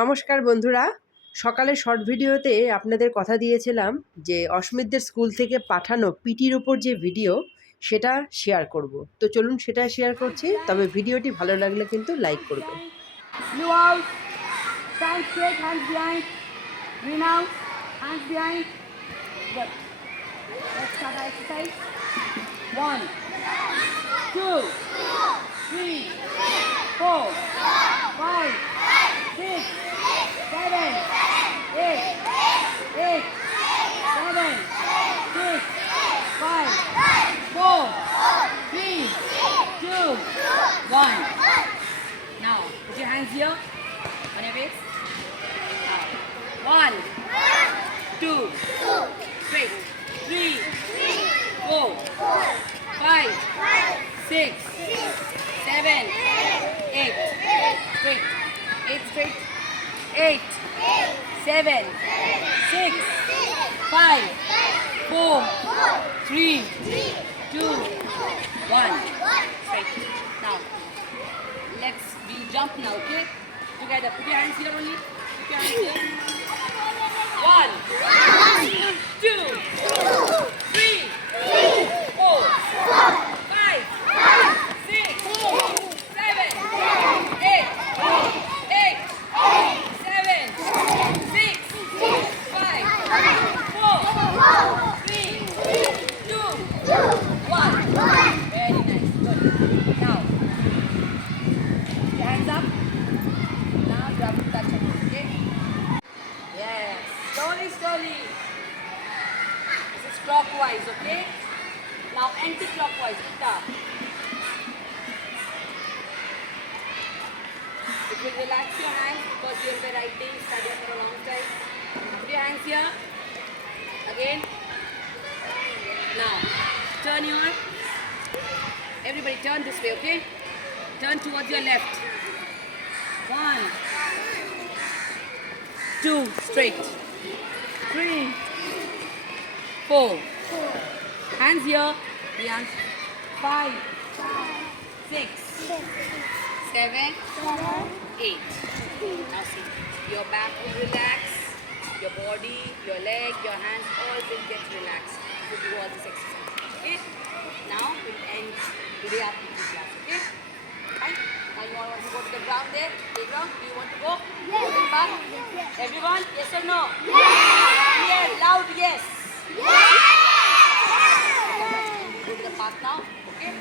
নমস্কার বন্ধুরা, সকালের শর্ট ভিডিওতে আপনাদের কথা দিয়েছিলাম যে অস্মিতদের স্কুল থেকে পাঠানো পিটির উপর যে ভিডিও সেটা শেয়ার করব। তো চলুন সেটা শেয়ার করছি, তবে ভিডিওটি ভালো লাগলে কিন্তু লাইক করবেন। Blue out, stand straight, hands behind. Green out, hands behind. Good. Let's start our exercise. 1, 2, 3, 4, 5, 6, 7, 8, 8, 7, 6, 5, 4, 3, 2, 1. Now, put your hands here on your waist. Now, 1, 2, straight, 3, 4, 5, 6, 7, 8, straight, 8 straight, 8, 7, 6, 5, 4, 3, 2, 1. Straight. Now, we jump now, okay? Together. Put your hands here only. Put your hands here. 1, 2, 3, 4, 5, 6, 7, 8, 8, 7, 6, 5, 4, 3, 2, 1. Very nice. Good. Now, hands up. Now you have to touch it, okay? Yes. Slowly, slowly. This is clockwise, okay? Now anti-clockwise. Start. It will relax your hands because you will be writing, studying for a long time. Put your hands here. Again. Now, turn your... Everybody turn this way, okay? Turn towards your left. 1, 2, straight. 3, 4. Hands here. Hands. 5, 6, 7, 8. Now see, your back will relax, your body, your leg, your hands, all will get relaxed to do all this exercise. Okay? Now we'll end today our PT class. Okay? Fine? Now you all want to go to the ground there? Playground? Do you want to go? Yes. Go to the park? Yes. Everyone? Yes or no? Yes. Yes. Loud yes. Yes. Go to the park now. Okay?